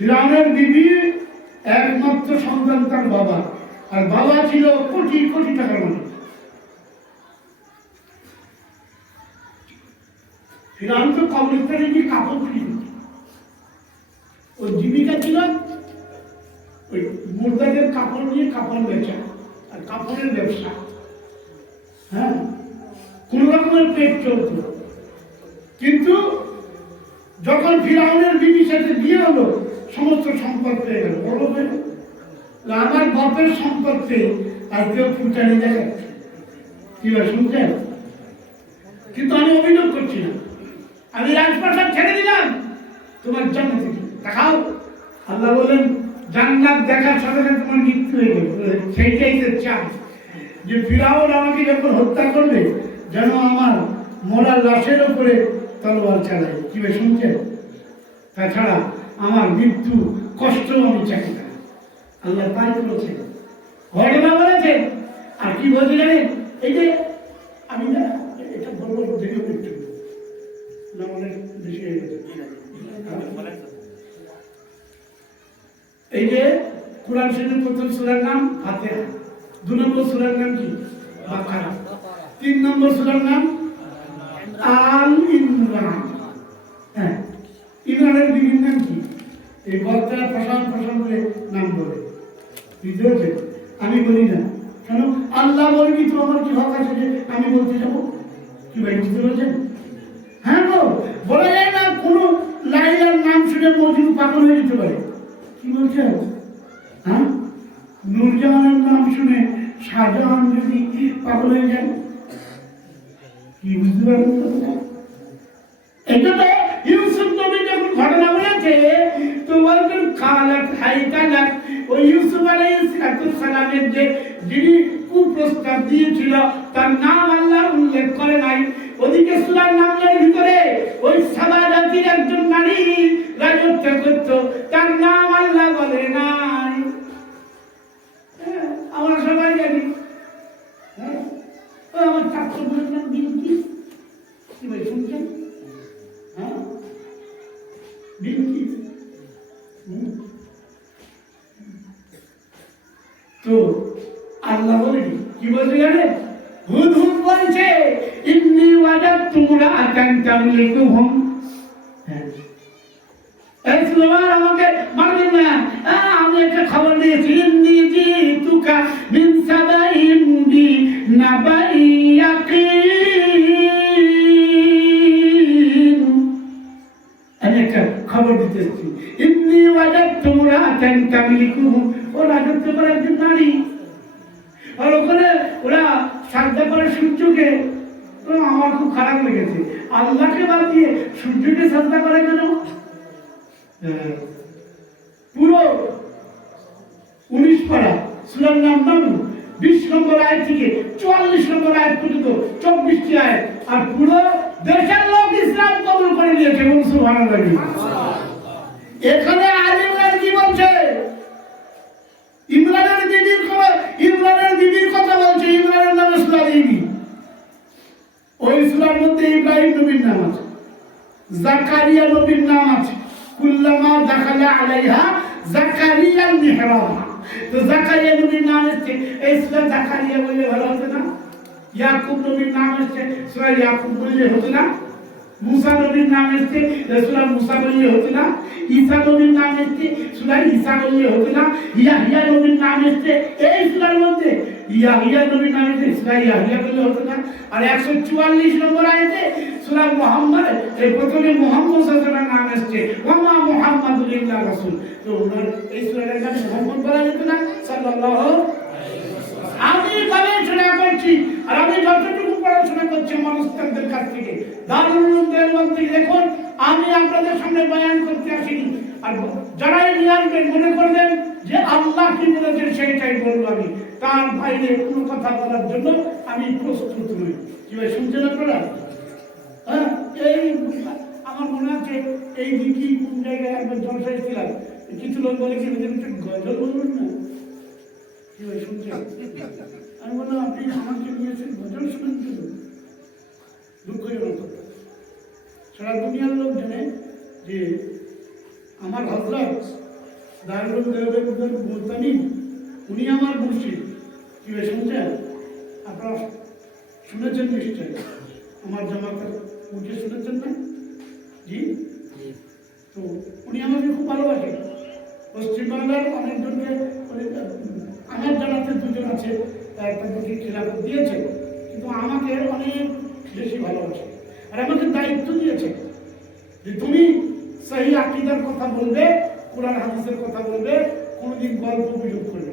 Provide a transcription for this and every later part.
ফিরাউনের বিবি একমাত্র সন্তান তার বাবা। আর বাবা ছিল কোটি কোটি টাকার মানুষ। ফিরাউন তো কবরস্থানে গিয়ে কাপড় করত। ওর জীবিকা ছিল ওই মুর্দাদের কাপড় নিয়ে কাপড় বেচা আর কাপড়ের ব্যবসা। হ্যাঁ? কোন রকমের পেট চলত কিন্তু যখন ফিরাউনের বিবির সাথে বিয়ে হলো, সমস্ত সম্পদ পেয়ে গেল। গেল। আমার বাপের সম্পত্তি আর কেউ ফুটানি দেখাচ্ছে কি ভাই শুনছেন? কিন্তু আমি অভিযোগ করছি না। আমি রাজপ্রাসাদ ছেড়ে দিলাম। তোমার জন্ম থেকে। দেখাও। আল্লাহ বলেন জান্নাত দেখার সাথে সাথে তোমার মৃত্যু হয়ে গেল। সেইটাই তো চান যে ফিরাউন আমাকে যখন হত্যা করবে, যেন আমার মরা লাশের উপরে তলোয়ার চালায় কি ভাই শুনছেন? তাছাড়া আমার মৃত্যু কষ্ট আমি চাই না। আল্লাহ তাই করেছেন ঘটনা বলেছেন, আর কি বলছে জানেন? এই যে আমি না, এটা বলব দেরি হবে একটু না অনেক বেশি হয়ে গেছে। এই যে কোরআন শরীফের প্রথম সূরার নাম ফাতিহা। দু নম্বর সূরার নাম কি? তিন নম্বর সূরার নাম আল হ্যাঁ ইমরানের বিভিন্ন কি এই বক্তারা প্রশান্ত প্রশান্ত করে নাম বলে বুঝতে আমি বলি না। কেন? আল্লাহ বলবি তো আমার কি হক আছে যে আমি বলতে যাব? কি ভাই, বুঝতে পারছেন? হ্যাঁ গো, বলা যায় না কোনো লাইলার নাম শুনে মজুর পাগল হয়ে যেতে পারে। কি বলছেন? হ্যাঁ? নূরজাহানের নাম শুনে শাহজাহান যদি পাগল হয়ে যায়? কি বুঝতে পারবেন এটা তো তো বলছেন খালাক হাই কালাক। ওই ইউসুফ আলাইহিস সালামের যে যিনি কুপ্রস্তাব দিয়েছিল তার নাম আল্লাহ উল্লেখ করে নাই। ওদিকে সুরার নামের ভিতরে ওই সাবা জাতির একজন নারী রাজত্ব করত তার নাম আল্লাহ বলে নাই। হ্যাঁ, আমরা সবাই জানি। হ্যাঁ আমার বিলকিস কি? শুনছেন? তো আল্লাহ বলেন কি বলতে জানেন? হুদ হুদ বলছে ইন্নি ওয়াজাদতু মুরাআতান তামলিকুহুম লেগেছে আল্লাহকে বাদ দিয়ে সূর্যকে সাজদা করে কেন। পুরো উনিশ পারা সুরার নাম নাম বিশ নম্বর আয় থেকে চুয়াল্লিশ নম্বর আয় পর্যন্ত, চব্বিশটি আয় আর পুরো দেশের লোক ইসলাম কবুল করে নিয়েছে লাগে এখানে আলিমরান কি বলছে? ইমরানের দিদির ইমরানের বিবির কথা বলছে, ইমরানের নামে সুরা দিবি ওই সুরার মধ্যে ইব্রাহিম নবীর নাম আছে, জাকারিয়া নবীর নাম আছে। কুল্লামা দাখালা আলাইহা জাকারিয়া মিহরাবা তো জাকারিয়া নবীর নাম এসছে, এই সুরা জাকারিয়া বললে ভালো হতো না? ইয়াকুব নবীর নাম এসছে, সুরা ইয়াকুব বললে হতো না? মুসা নবীর নাম এসছে সুরা মুসা বললে হতো না ঈসা নবীর নাম এসছে, সুরা ঈসা বললে হতো না ইয়াহিয়া নবীর নাম এসছে, এই সুরার মধ্যে ইয়াহিয়া নবীর নাম এসছে, সুরা ইয়াহিয়া বললে হতো না আর একশো চুয়াল্লিশ নম্বর আয়তে সুরা মোহাম্মদ এই প্রথমে মোহাম্মদ সাল্লাল্লাহু নাম এসছে ওমা মোহাম্মদুল ইল্লা রাসূল। তো ওনার এই সুরাটার নাম মোহাম্মদ বলা যেত না, সাল্লাল্লাহু আমি গবেষণা করছি, আর আমি যতটুকু পড়াশোনা করছি আমার উস্তাদদের কাছ থেকে। দারুল মধ্যে দেখুন, আমি আপনাদের সামনে বয়ান করতে আসিনি। আর যারা এগিয়ে আসবেন, মনে করবেন যে আল্লাহ কি বলেছেন সেইটাই বলব আমি। তার বাইরে কোনো কথা বলার জন্য আমি প্রস্তুত নই। কি ভাই, শুনছেন আপনারা? হ্যাঁ এই আমার মনে আছে, এই দিকে কোন জায়গায় একবার জলসা ছিলাম? কিছু লোক বলে কি গজল বলবেন না? আমি বললাম আপনি আমাকে নিয়েছেন গজল শুনেন কেন দুঃখজনক। সারা দুনিয়ার লোক জানে যে আমার হজরত দারুল দেওবের মুলতানি উনি আমার মুর্শিদ। কি শুনছেন আপনারা শুনেছেন নিশ্চয়। আমার জামাতে মুখে শুনেছেন না? জি? তো উনি আমাকে খুব ভালোবাসেন। পশ্চিমবাংলার অনেকজনকে আমার জানাতে দুজন আছে তাদেরকে খেলাফত দিয়েছে, কিন্তু আমাকে অনেক বেশি ভালোবাসে। আর আমাকে দায়িত্ব দিয়েছে যে তুমি সেই আকিদার কথা বলবে, কোরআন হাদিসের কথা বলবে, কোনোদিন গল্প অভিযোগ করবে।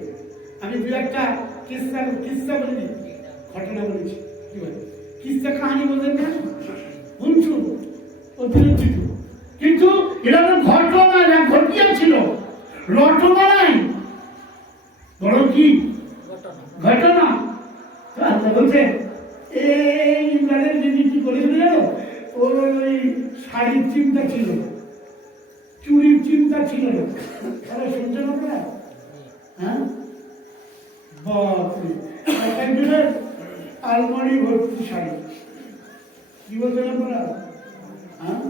আমি দু একটা কিস্সা কিস্সা বলিনি, ঘটনা বলেছি। কি বলে? কিস্সা কাহানি বলতেন না শুনছু অতিরিক্ত কিন্তু এটা ঘটনা না ঘটিয়েছিল রটনা নাই। বড় কি? ঘটনা। বলছে? এই ইমরানের দিদি কি করেছিল ওর ওই শাড়ির চিন্তা ছিল। চুরির চিন্তা ছিল। আপনারা হ্যাঁ? একজনের আলমারি ভর্তি শাড়ি। কি বলছেন আপনারা হ্যাঁ?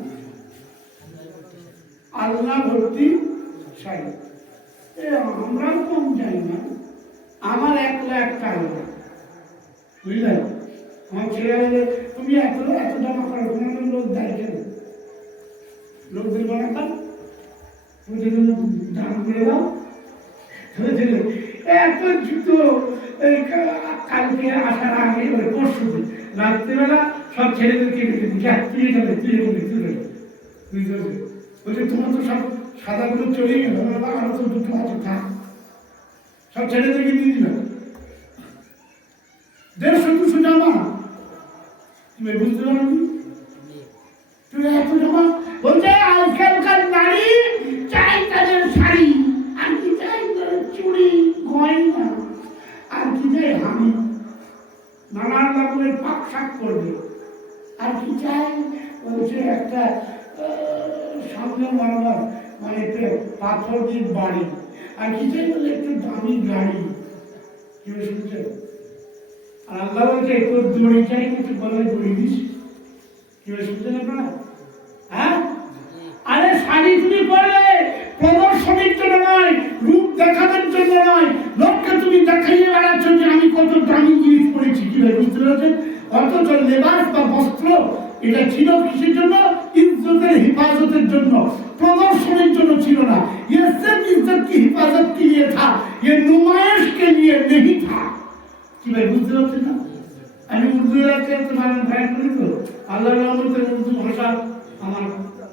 আলনা ভর্তি শাড়ি। আমরাও কম জানি না, আমার এক লাখ টাকা বুঝলেন আমার ছেলে বলে, তুমি এত এত জমা করো তোমার লোক দেয় কেন? লোক দিল না কাল তুমি দান করে দাও। দিলে এত জুতো কালকে আসার আগে ওই পরশু রাত্রিবেলা সব ছেলেদেরকে তুলে যাবে পারছি? বলছে, তোমার তো সব সাদাগুলো চলে গেল আরও তো দুটো আছে থাক। সব ছেলেদেরকে দিয়ে দিল দেড়শো, দুশো জামা। তুমি বুঝতে পারো তুমি এত জামা? বলছে, আজকালকার নারী চাই তাদের শাড়ি, আর কি চাই তাদের চুড়ি, গয়না, আর কি চাই হামি। নানান রকমের পাক শাক করবে। আর কি চাই? বলছে একটা সামনে মারবার মানে একটা পাথর দিয়ে বাড়ি। আর কি চাই বলে একটু দামি গাড়ি। কি শুনছেন? আর আল্লাহ বলছে তোর দড়ি চাই কিছু বলে দড়ি দিস। কি শুনছেন আপনারা? হ্যাঁ? আরে শাড়ি তুমি পরলে প্রদর্শনীর জন্য নয়, রূপ দেখানোর জন্য নয়। লোককে তুমি দেখাইয়ে বেড়াচ্ছ যে আমি কত দামি জিনিস পরেছি। কি ভাই বুঝতে পেরেছেন? অথচ লেবাস বা বস্ত্র, এটা ছিল কিসের জন্য? ইজ্জতের হিফাজতের জন্য প্রদর্শনীর জন্য ছিল না ये सिर्फ इज्जत की हिफाजत के लिए था ये नुमाइश के लिए नहीं था কি ভাই বুঝতে পারছেন না আমি উর্দু রাখতে তোমার ভাই করি তো আল্লাহ রহমতের উর্দু ভাষা আমার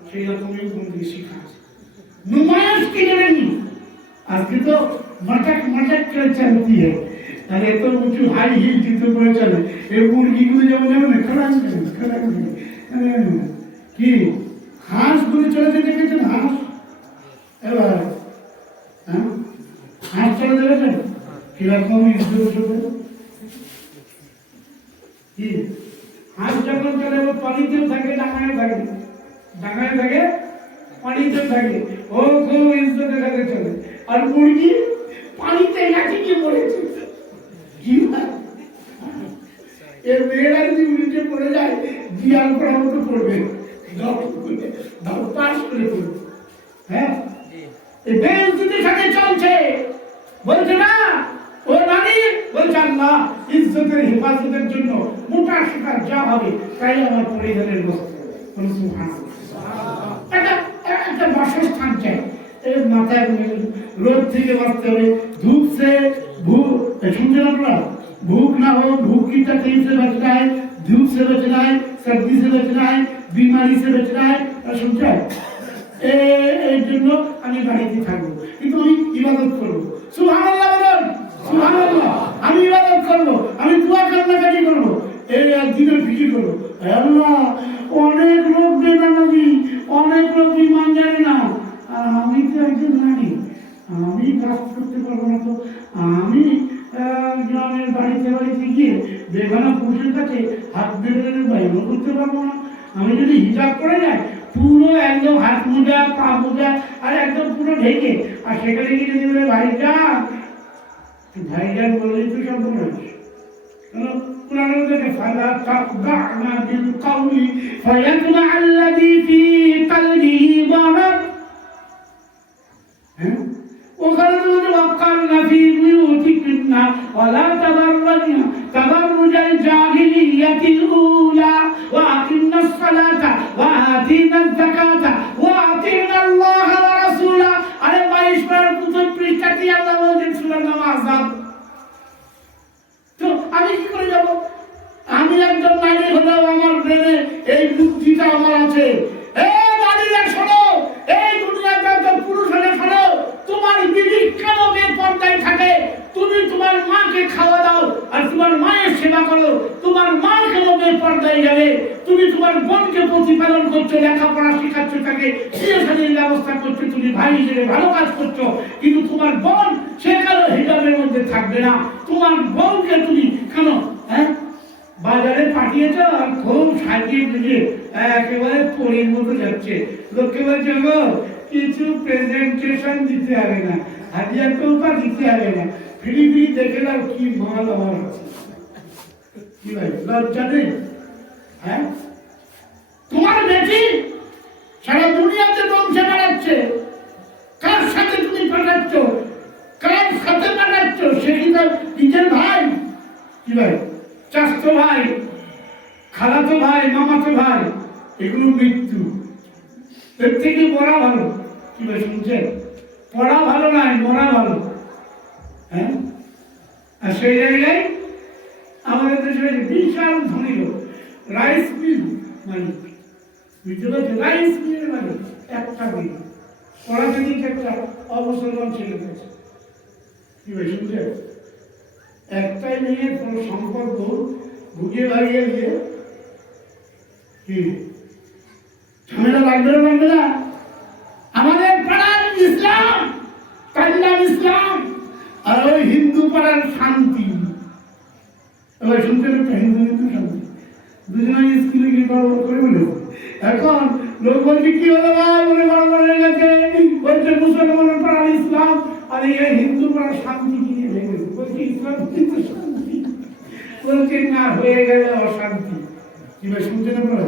সেই রকমই কোন দিকে শেখা আছে নুমায়াস কি জানেনি আজকে তো মটক মটক করে চলতি है তাহলে তো উঁচু হাই হিল জুতো পরে চলে এই মুরগিগুলো যেমন যেমন খারাপ খারাপ কি? হাঁসগুলো চলেছে দেখেছেন হাঁস? এবার হ্যাঁ? হাঁস চলে দেখেছেন? কীরকম কি? হাঁস যখন চলে ও পানিতেও থাকে, ডাঙায় থাকে। ডাঙায় থাকে, পানিতে থাকে। ও খুব ইজ্জতের সাথে চলে। আর মুরগি পানিতে গেছে কি পড়েছে। কি? এর মেয়েরা যদি উল্টে পড়ে যায় দিয়াল করার মতো পড়বে গ্রহণ হ্যাঁ? চলছে। বলছে না ও নারী বলছে আল্লাহ ইজ্জতের হেফাজতের জন্য মোটা শিকার যা হবে তাই আমার পরিধানের বস্তু। একটা বাসস্থান চাই। মাথায় রোদ থেকে বাঁচতে হবে ধূপছে ভূ শুনছেন আপনারা? भूख ना हो भूख की तकलीफ से बचना है धूप से बचना है सर्दी से बचना है বিমার হিসেবে চায় তারা সব এর জন্য আমি বাড়িতে থাকব। কিন্তু আমি ইবাদত করব। সুহান আল্লাহ বলুন সুহান আমি ইবাদত করব, আমি দোয়া কান্নাকাটি করব। এই একদিনের ফিকির করব। আল্লাহ, অনেক লোক বেনামাজি, অনেক লোক বিমান জানে না। আর আমি তো একজন নারী। আমি কাজ করতে পারব না তো। আমি গ্রামের বাড়িতে বাড়িতে গিয়ে বেগানা পুরুষের কাছে হাত বেড়ে বাইরে করতে পারব না। আমি যদি হিসাব করে যাই পুরো একদম হাত মোজা, পা মোজা, আর একদম পুরো ঢেকে, আর সেখানে গিয়ে যদি বলে ভাইজান ভাইজান বললেই তো সম্পূর্ণ ফালা তাকদানা বিল কওলি ফায়াতমা আল্লাযী ফী কলবিহি মারাদ হ্যাঁ وقرن في بيوتكن ولا تبرجن تبرج الجاهلية الأولى وأقمنا الصلاة وآتينا الزكاة وأطعنا الله ورسوله আরে বাইশ বার প্রথম পৃষ্ঠাটি আল্লাহ বলছেন সুরার নাম আজাদ তো আমি কি করে যাব আমি একজন নারী হলেও আমার ব্রেনে এই বুদ্ধিটা আমার আছে মাকে খাওয়া দাও আর তোমার মায়ের সেবা করো। তোমার মা কেন বেপর্দায় যাবে তুমি তোমার বোনকে প্রতিপালন করছ, লেখাপড়া শেখাচ্ছ, তাকে বিয়ে ব্যবস্থা করছ, তুমি ভাই হিসেবে ভালো কাজ করছ। কিন্তু তোমার বোন সে কেন হিজাবের মধ্যে থাকবে না। তোমার বোনকে তুমি কেন হ্যাঁ? বাজারে পাঠিয়েছ আর খুব সাজিয়ে বুঝে একেবারে পরীর মতো যাচ্ছে। লোককে বলছে, গো, কিছু প্রেজেন্টেশন দিতে হবে না। হাজিয়া টোপা দিতে হবে না। ফিরি ফিরি দেখে নাও কি মাল আমার আছে কি ভাই লজ্জা নেই হ্যাঁ? তোমার বেটি সারা দুনিয়াতে বংশে বেড়াচ্ছে কার সাথে তুমি পাঠাচ্ছ? কার সাথে পাঠাচ্ছ? সে কি তার নিজের ভাই? কি ভাই চাস্তো ভাই, খালাতো ভাই, মামাতো ভাই, এগুলো মৃত্যু। এর থেকে মরা ভালো। কি ভাই শুনছেন পড়া ভালো নয় মরা ভালো হ্যাঁ আর সেই জায়গায় আমাদের দেশে বিশাল ধনী লোক রাইস মিল মানে বুঝতে পারছ রাইস মিলের মানে একটা মিল পড়া থেকে একটা অবসরমান ছেলে গেছে কি ভাই শুনছেন একটাই মেয়ে সম্পর্ক ভুগিয়ে ভাগিয়ে দিয়ে কি? ঝামেলা লাগবে না লাগবে না? আমাদের পাড়ার ইসলাম কল্যাণ ইসলাম, আর ওই হিন্দু পাড়ার শান্তি। এবার শুনতে একটা হিন্দু হিন্দু শান্তি। দুজনে স্কুলে গিয়ে বড় করে বলে, এখন লোক বলছে, কি হলো ভাই? বলে বড় বড় হয়ে গেছে। বলছে, মুসলমানের পাড়ার ইসলাম আর এই হিন্দু পাড়ার শান্তি নিয়ে ভেঙে বলছে, ইসলাম কিন্তু শান্তি না হয়ে গেলে অশান্তি। কি ভাই শুনছেন আপনারা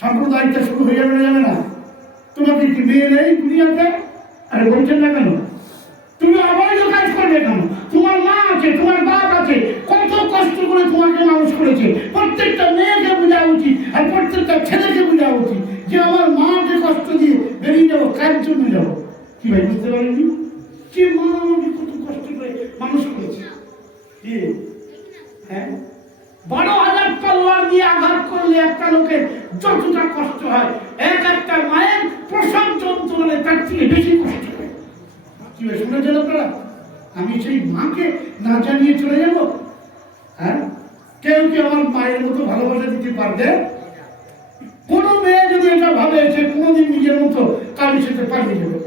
সাম্প্রদায়িকটা শুরু হয়ে যাবে না যাবে না। তোমাকে কি মেয়ে নেই দুনিয়াতে? আরে বলছেন না কেন? তুমি অবৈধ কাজ করবে কেন? তোমার মা আছে, তোমার বাপ আছে। কত কষ্ট করে তোমাকে মানুষ করেছে। প্রত্যেকটা মেয়েকে বোঝা উচিত আর প্রত্যেকটা ছেলেকে বোঝা উচিত যে আমার মাকে কষ্ট দিয়ে বেরিয়ে যাব কার জন্য যাব কি ভাই বুঝতে পারেননি? যে মা আমাকে কত কষ্ট করে মানুষ করেছে। কি হ্যাঁ? বারো হাজার তলোয়ার দিয়ে আঘাত করলে একটা লোকের যতটা কষ্ট হয়, এক একটা মায়ের প্রসব যন্ত্রণে তার থেকে বেশি কষ্ট হয়। কি শুনেছেন আমি সেই মাকে না জানিয়ে চলে যাব? হ্যাঁ? কেউ কি আমার মায়ের মতো ভালোবাসা দিতে পারবে? কোনো মেয়ে যদি এটা ভাবে, সে কোনোদিন নিজের মতো কারোর সাথে পালিয়ে যাবে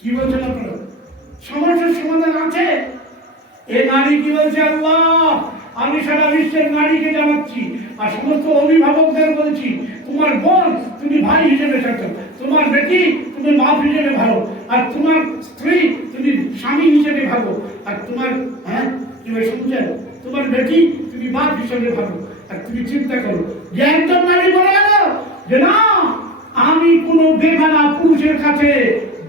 কি বলছেন আপনারা? সমস্যার সমাধান আছে? এ নারী কি বলছে আল্লাহ? আমি সারা বিশ্বের নারীকে জানাচ্ছি, আর সমস্ত অভিভাবকদের বলছি, তোমার বোন তুমি ভাই হিসেবে থাকো, তোমার বেটি তুমি বাপ হিসেবে ভালো, আর তোমার স্ত্রী তুমি স্বামী হিসেবে ভালো, আর তোমার হ্যাঁ কি শুনছেন তোমার বেটি তুমি বাপ হিসেবে ভালো, আর তুমি চিন্তা করো। যে একজন নারী বলে গেল যে না, আমি কোনো বেগানা পুরুষের কাছে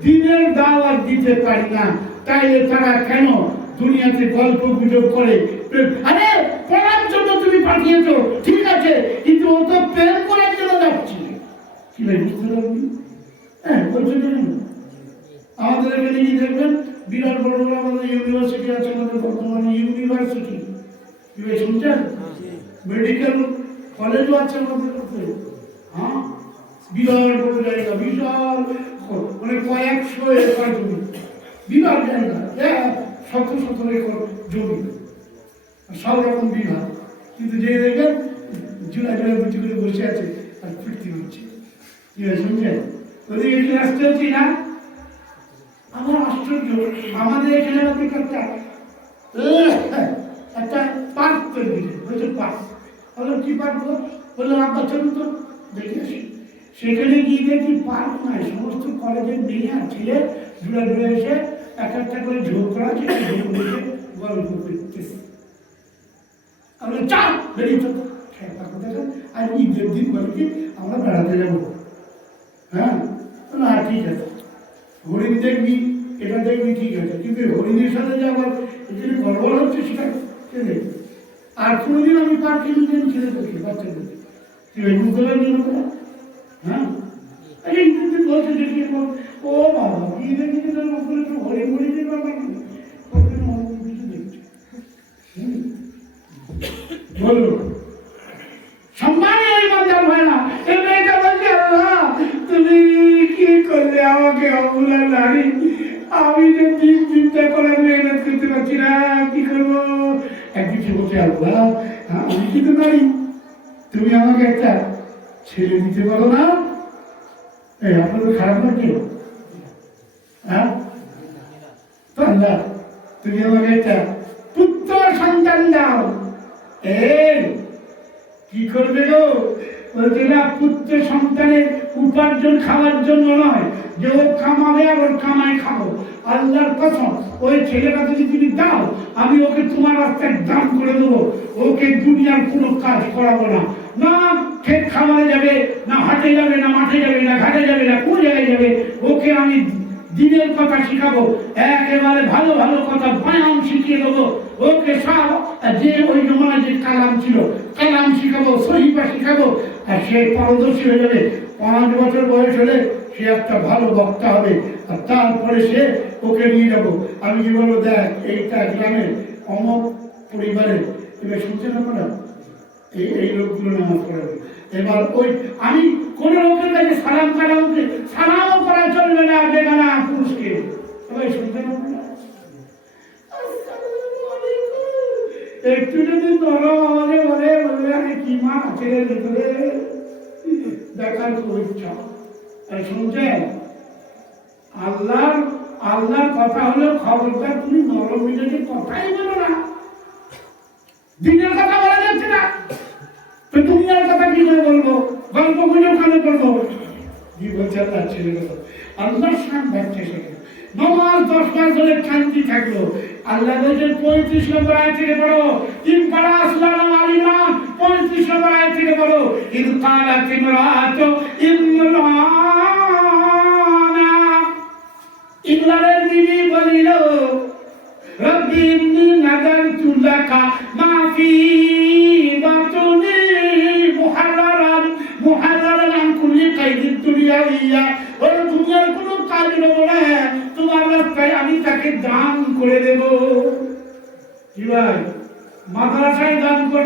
দিনের দাওয়াত দিতে পারি না, তাইলে তারা কেন দুনিয়াতে গল্প গুজব করে। আরে, পড়ার জন্য তুমি পাঠিয়েছো, ঠিক আছে, কিন্তু ও তো প্রেম করার জন্য যাচ্ছি। কি বুঝতে পারবি হ্যাঁ বলছে? আমাদের এখানে কি দেখবেন? বিরাট বড় বড় আমাদের ইউনিভার্সিটি আছে, আমাদের বর্তমানে ইউনিভার্সিটি শুনছেন? মেডিকেল কলেজও আছে আমাদের হ্যাঁ? বিরাট বড় জায়গা, বিশাল মানে কয়েকশো বিরাট জায়গা। শত শত একর জমি সব রকম বিভাগ কিন্তু যে দেখবেন, জুলাই জুলাই বুঝি করে বসে আছে, আর ফিরতি হচ্ছে। শুনছেন? ওদিকে ক্লাস চলছি না? আমার আশ্চর্য। আমাদের এখানে আমাদের একটা একটা পার্ক তৈরি হয়েছে। পার্ক বললাম, কি পার্ক? বললাম, আব্বা, চলুন তো, দেখে আসি। সেখানে গিয়ে দেখি পার্ক নাই। সমস্ত কলেজের মেয়ে আর ছেলে জুড়ে জুড়ে এসে এক একটা করে ঝোঁক করা আছে ঝোঁক গল্প আর ঈদের দিন বলে কি আমরা বেড়াতে যাব। হ্যাঁ? বললাম, হ্যাঁ ঠিক আছে। হরিণ দেখবি এটা দেখবি ঠিক আছে। কিন্তু হরিণের সাথে যে আমার এখানে গড়বড় হচ্ছে সেটা দেখবে? আর কোনোদিন আমি পার্কে নিজে ছেড়ে দেখি বাচ্চাদের। তুই বুঝতে পারবি হ্যাঁ? কি করলে আমি যে করতে কি করব তুমি আমাকে একটা ছেলে দিতে পারো না এই আপনাদের খারাপ না কেউ হ্যাঁ তো আল্লাহ তুমি আমাকে একটা পুত্র সন্তান দাও এই কি করবে গো বলছে না পুত্র সন্তানের উপার্জন খাওয়ার জন্য নয়, যে ও কামাবে আর ওর কামাই খাব। আল্লাহর কসম, ওই ছেলেটা যদি তুমি দাও, আমি ওকে তোমার রাস্তায় দান করে দেবো। ওকে দুনিয়ার কোনো কাজ করাবো না। না ক্ষেত খামারে যাবে, না হাটে যাবে, না মাঠে যাবে, না ঘাটে যাবে, না কোন জায়গায় যাবে, ওকে আমি দিনের কথা শিখাবো, একেবারে ভালো ভালো কথা বয়ান শিখিয়ে দেবো। ওকে সব যে ওই জমানায় যে কালাম ছিল, কালাম শিখাবো সহিপা শিখাবো, আর সে পারদর্শী হয়ে যাবে। পাঁচ বছর বয়স হলে সে একটা ভালো বক্তা হবে, আর তারপরে সে ওকে নিয়ে যাব। আমি কি বলব, দেখ, এইটা গ্রামের অমক পরিবারের, এবার শুনছে না, এই এই লোকগুলো নামাজ পড়াবে। এবার ওই আমি কোন লোকের কাছে সালাম কালামকে সালামও করা চলবে না দেবে না পুরুষকে। সবাই পাবো না। একটু যদি নরম আমাকে বলে আরে কি মা রে ভিতরে? দেখার খুব ইচ্ছা। তাই শুনছেন? আল্লাহর আল্লাহর কথা হলো খবরটা তুমি নরম মিজাজে কথাই বলো না। দিনের কথা বলা যাচ্ছে না। তো দুনিয়ার কথা কি করে বলব? গল্পগুলো ওখানে করব। কি বলছে আল্লাহ ছেলে কথা? সান বাচ্চা সেখানে নমাজ দশ মাস ধরে শান্তি থাকল। আল্লাহ বলছেন, পঁয়ত্রিশ নম্বর আয় থেকে বড় তিন পাড়া আসলাম আলিমা, পঁয়ত্রিশ নম্বর আয় থেকে বড় ইদ কালা বলিল, রব্বি ইন্নি নাযারতু লাকা মা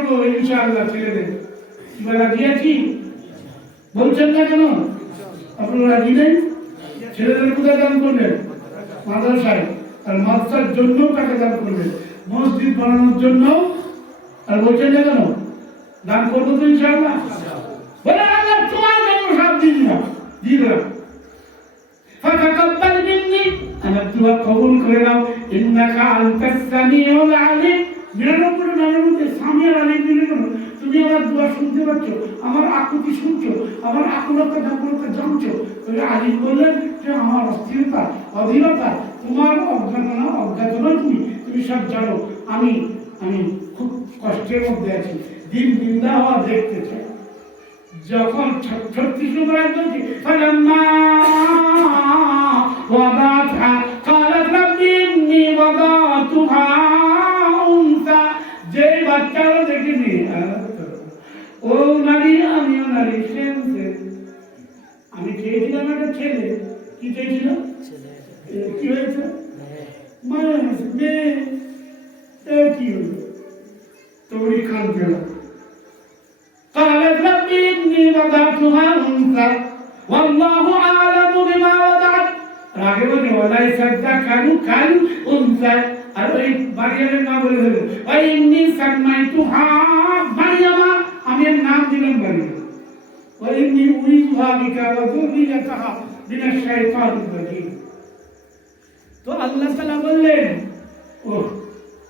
করবো ইনশাআল্লাহ ছেলেদের কি বলা দিয়েছি বলছেন না কেন আপনারা রাজি নেই ছেলেদের কোথায় দান করলেন মাদ্রাসায় আর মাদ্রাসার জন্য টাকা দান করলেন মসজিদ বানানোর জন্য আর বলছেন না কেন দান করবো তো ইনশাআল্লাহ বলে আল্লাহ তোমার জন্য সব দিয়ে দিলাম দিয়ে দিলাম فتقبل مني أنا الدعاء قبول করে নাও إنك أنت السميع العليم নিরানব্বই নামের মধ্যে সামিয়ার মিলে গেল তুমি আমার দোয়া শুনতে পাচ্ছ, আমার আকুতি শুনছো, আমার আকুলতা ব্যাকুলতা জানছো। তবে আলী বললেন যে আমার অস্থিরতা, অধীনতা, তোমার অজ্ঞাতনা অজ্ঞাতনা তুমি। তুমি সব জানো, আমি আমি খুব কষ্টের মধ্যে আছি। দিন নিন্দা হওয়া দেখতে চাই। যখন ছত্রিশ নম্বর ও নারী আমিও নারী সেম সেম আমি চেয়েছিলাম একটা ছেলে কি চেয়েছিলাম এ, কি হয়েছে মানুষ মেয়ে এ কি হলো তোরই খান পেলাম قالت رب إني وضعتها أنثى والله أعلم بما وضعت আগে বলে ওলাই সাদ্দা কানু কাল উনসা আর ওই মারিয়ামের মা বলে দিল ওই ইন্নি সাম্মাইতু হা মারিয়ামা আমি এর নাম দিলাম মারিয়াম ওই ইন্নি উরিদুহা বিকা ওয়া যুররিয়াতাহা মিনাশ শাইতানির রাজিম তো আল্লাহ তাআলা বললেন ও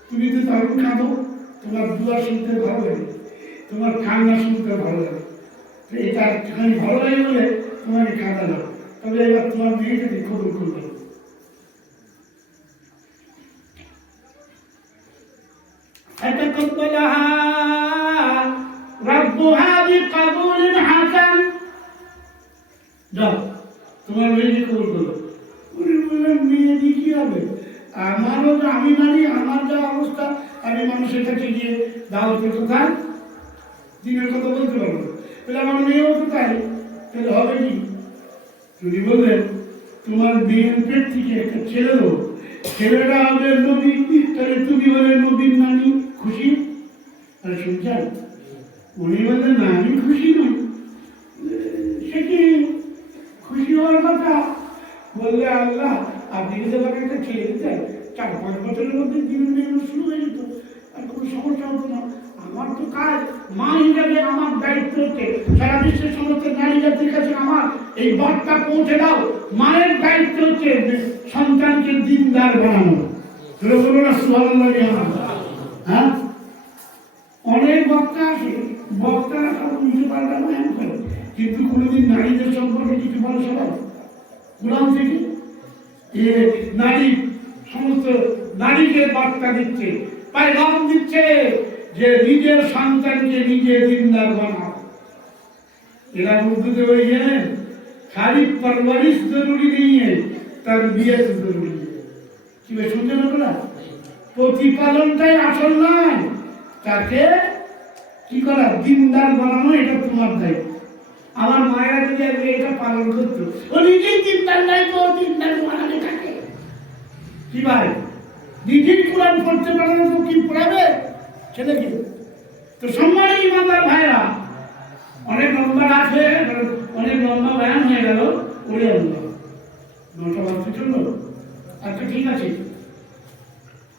তুমি তো দারুণ কাঁদো তোমার দোয়া শুনতে ভালো লাগে তোমার কান্না শুনতে ভালো লাগে তো এটা একটুখানি ভালো লাগে বলে তোমাকে কাঁদালাম তবে এবার তোমার মেয়েকে দিয়ে কবুল করবে فتقبلها রব্বুহা বিকাবুলিন হাসান যাও, তোমার মেয়েকে কবুল করো। উনি বললেন মেয়ে দিয়ে কী হবে? আমারও আমি মানি আমার যা অবস্থা, আমি মানুষের কাছে গিয়ে দাওয়াতের কথা দিনের কথা বলতে পারব তাহলে আমার মেয়েও তো তাই। তাহলে হবে কি? তুমি বললেন তোমার মেয়ের পেট থেকে একটা ছেলে দেবো ছেলেটা হবে নবী তাহলে তুমি হলে নবীন নানি খুশি? আর শুনছেন? উনি বললেন না আমি খুশি নই সে কি খুশি হওয়ার কথা? বললে আল্লাহ আপনি যদি আমাকে একটা ছেড়ে দিতেন চার পাঁচ বছরের মধ্যে দিনের মেয়ে শুরু হয়ে যেত। আর কোনো সমস্যা হতো না। আমার তো কাজ। মা হিসাবে আমার দায়িত্ব হচ্ছে। সারা বিশ্বের সমস্ত নারী জাতির কাছে আমার। এই বার্তা পৌঁছে দাও। মায়ের দায়িত্ব হচ্ছে সন্তানকে দিনদার বানানো। তুলে বলো না সুভাষ হ্যাঁ? বক্তারা সব বুঝতে পারে না হ্যান করে। কিন্তু কোনোদিন নারীদের সম্পর্কে কিছু বলে সবাই? কোরআন থেকে? এ নারী, সমস্ত নারীকে বার্তা দিচ্ছে, পায়গাম দিচ্ছে যে নিজের সন্তানকে নিজে দিনদার বানাও। এরা উর্দুতে ওই গেলেন খালি পারভারিশ জরুরি নেই, তার বিয়ে জরুরি কি শুনছেন আপনারা? প্রতিপালনটাই আসল নয়, তাকে কি করা দিনদার বানানো এটা তোমার দায়িত্ব আমার মায়েরা যদি আজকে এটা পালন করতো ও নিজেই নাই তো ও দিনদার বানাবে তাকে কি ভাই নিজেই কোরআন পড়তে পারে না তো কি পড়াবে ছেলেকে তো সম্মানে ইমানদার ভাইরা অনেক লম্বা আছে অনেক লম্বা ব্যায়াম হয়ে গেল উড়ে আনলো নটা বাজতে চলল আচ্ছা ঠিক আছে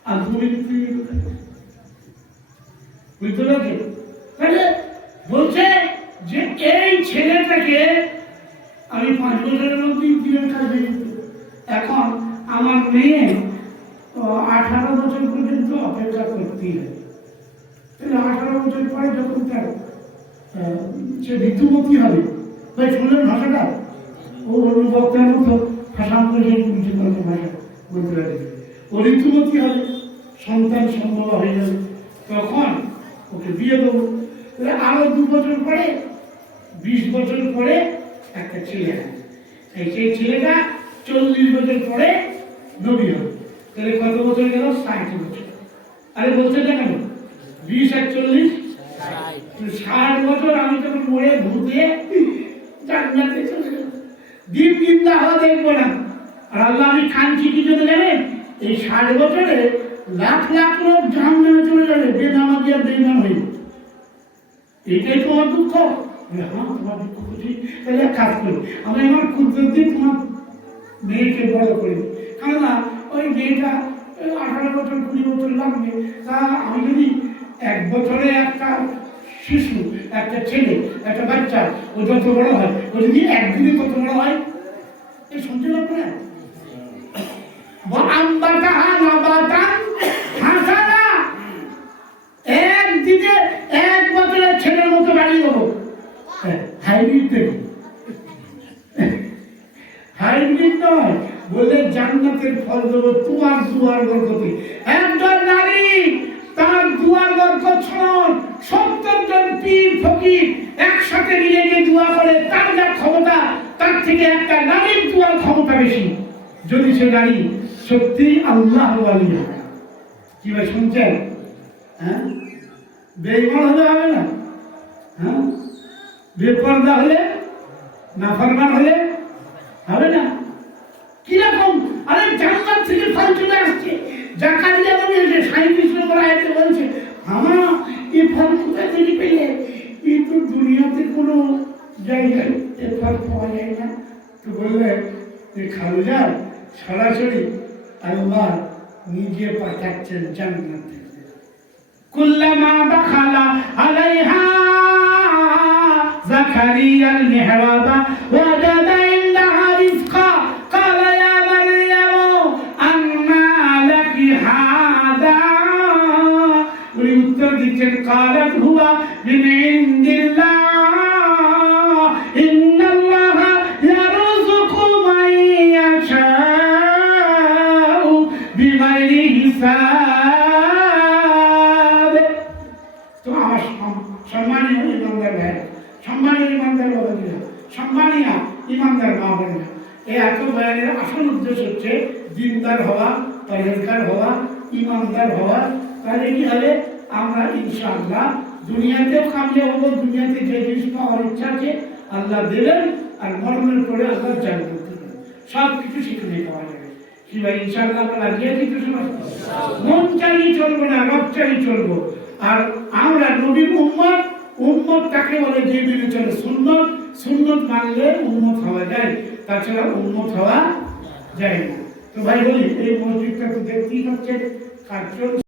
আর মিনিট বুঝতে পারছে তাহলে বলছে যে এই ছেলেটাকে আমি পাঁচ বছরের মধ্যেই দিনের কাজ হয়ে যেত এখন আমার মেয়ে ও আঠারো বছর পর্যন্ত অপেক্ষা করতেই হয় তাহলে আঠারো বছর পরে যখন তার আহ, সে ঋতুমতি হবে ভাই শুনলেন ভাষাটা ও অন্য বক্তার মতো ভাষা করে সেই পুলিশের মতো ভাষা বলতে লাগে ও ঋতুমতি হবে সন্তান সম্ভব হয়ে যাবে তখন ওকে বিয়ে দেবো তাহলে আরও দু বছর পরে, বিশ বছর পরে একটা ছেলে এই সেই ছেলেটা চল্লিশ বছর পরে নবী হবে। তাহলে কত বছর গেল? ষাট বছর। আরে বলছে না কেন বিশ আর চল্লিশ? ষাট বছর আমি তখন মরে ভূতে জান্নাতে চলে যাব দিন দিন হওয়া দেখব না। আর আল্লাহ আমি কাঁদছি কি জন্য জানেন? এই ষাট বছরে লাখ লাখ লোক জাহান্নামে চলে যাবে, বেনামাজি আর বেইমান হয়ে। এটাই তোমার দুঃখ? হ্যাঁ তোমার দুঃখ বুঝি? তাহলে কাজ করো আমি আমার ক্ষুদ্র দিয়ে তোমার মেয়েকে বড় করি। কেননা ওই মেয়েটা আঠারো বছর কুড়ি বছর লাগবে। তা আমি যদি এক বছরে একটা শিশু একটা ছেলে একটা বাচ্চা ও যত বড় হয় ও যদি একদিনে কত বড় হয় এ শুনছেন আপনারা হ্যাঁ। আম্বাটা হা নাবাটা জান্নাতের ফল দেবো তোমার দুয়ার বরকতে। একজন নারী তার দুয়ার বরকত ছড়ন সত্তর জন পীর, ফকির একসাথে মিলে যে দোয়া করে, তার যা ক্ষমতা, তার থেকে একটা নারীর দুয়ার ক্ষমতা বেশি। যদি সে নারী সত্যি আল্লাহ আলী কি ভাই শুনছেন? হ্যাঁ? বেইমান হলে হবে না? হ্যাঁ? বেপর্দা হলে, নাফরমান হলে হবে না? কীরকম আরে জান্নাত থেকে ফল চলে আসছে। জাকারিয়া বলে যে সাঁত্রিশ নম্বর আয়াতে বলছে, আমা, এ ফল কোথায় থেকে পেলে? এ তো দুনিয়াতে কোনো জায়গায় এ ফল পাওয়া যায় না। তো বললেন যে খালজা, সরাসরি আল্লাহ নিজে পাঠাচ্ছেন জান্নাত থেকে। কুল্লামা দাখালা আলাইহা জাকারিয়াল মিহরাবা উত্তর দিচ্ছেন قالت هو من عند الله إن الله يرزق من يشاء بغير حساب তো আমার সম- সম্মানীয় ইমানদার ভাই সম্মানীয় ইমানদার বাবাজিরা সম্মানীয় ইমানদার মা বোনেরা এই এত বয়ানের কোরআনের আসল উদ্দেশ্য হচ্ছে দিনদার হওয়া পরহেজগার হওয়া ইমানদার হওয়া তাহলে কি হবে আমরা ইনশাআল্লাহ দুনিয়াতেও কামিয়ে হব, দুনিয়াতে যে জিনিস পাওয়ার ইচ্ছা আছে আল্লাহ দেবেন, আর মরণের পরে আল্লাহ জানতে দেবেন। সব কিছু সেখানে পাওয়া যাবে। কি ইনশাআল্লাহ আমরা রাজি আছি তো মন চালিয়ে চলবো না, রব চালিয়ে চলবো। আর আমরা নবীর উম্মত উম্মত কাকে বলে? যে মেনে চলে, সুন্নত। সুন্নত মানলে উন্মত হওয়া যায়, তাছাড়া উন্মত হওয়া যায় না। তো ভাই বলি, এই মসজিদটা তো দেখতেই কাজ চলছে